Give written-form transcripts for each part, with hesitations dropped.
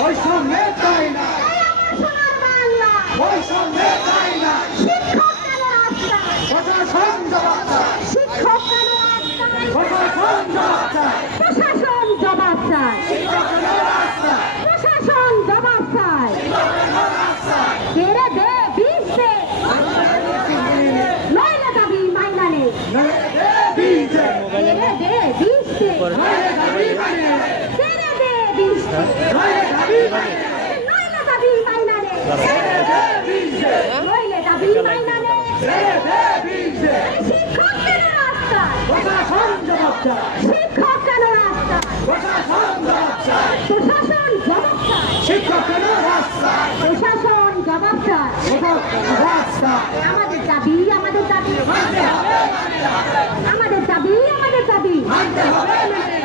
বৈষম্যে চাই না, আমার সোনার বাংলা, বৈষম্যে চাই না, শিক্ষক কেন রাস্তায়, প্রশাসন জবাব চায়, শিক্ষক কেন রাস্তায়, প্রশাসন জবাব চায়, প্রশাসন জবাব চায়, শিক্ষকের রাস্তায়, প্রশাসন জবাব চায়, শিক্ষকের রাস্তায়, কেড়ে দে বিষ দে, নইলে দাবি মাইনা নে, বিজে, কেড়ে দে বিষ দে, নইলে দাবি মানে, কেড়ে দে বিষ দে, নইলে দাবি মানে, নইলে দাবি মাইনা নে, ছেড়ে দে বিজে, নইলে দাবি মাইনা নে, ছেড়ে দে বিজে, শিক্ষক কেন রাস্তায়, প্রশাসন জবাব চায়, শিক্ষক কেন রাস্তায়, প্রশাসন জবাব চায়, প্রশাসন জবাব চায়, শিক্ষকের রাস্তায়, প্রশাসন জবাব চায়, শিক্ষকের রাস্তায়, আমাদের দাবি আমাদের দাবি মানতে হবে, আমাদের দাবি আমাদের দাবি, মানতে হবে মানে,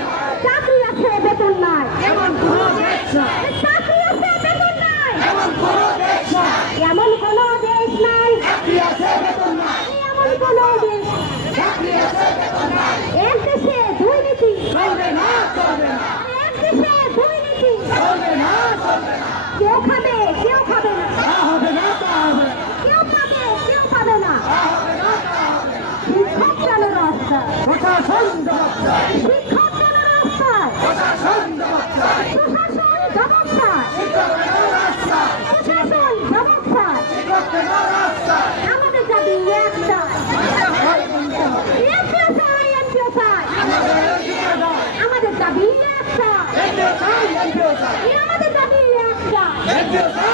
চাকরি আছে বেতন নাই, এমন কোনো দেশ নাই, চাকরি আছে বেতন নাই, এমন কোনো দেশ নাই, এমন কোন দেশ নাই, চাকরি আছে বেতন নাই, এমন কোন দেশ নাই। চাকরি আছে বেতন নাই, এক দেশে দুর্নীতি, চলবে না, চলবে না, এক দেশে দুর্নীতি, চলবে না, চলবে না, কেউ খাবে কেউ খাবে না, তা হবে না, তা হবে না, কেউ পাবে কেউ পাবে না, তা হবে না, তা হবে না, শিক্ষক কেন রাস্তায়, প্রশাসন জবাব চায়, শিক্ষক কেন রাস্তায়, প্রশাসন জবাব চায়, প্রশাসন জবাব চায়, শিক্ষকের রাস্তায়, প্রশাসন জবাব চায়, শিক্ষকের রাস্তায়, আমাদের দাবি একটাই, এমপিও চাই এমপিও চাই, আমাদের দাবি একটাই, এমপিও চাই, এমপিও চাই, আমাদের দাবি একটাই, এমপিও চাই,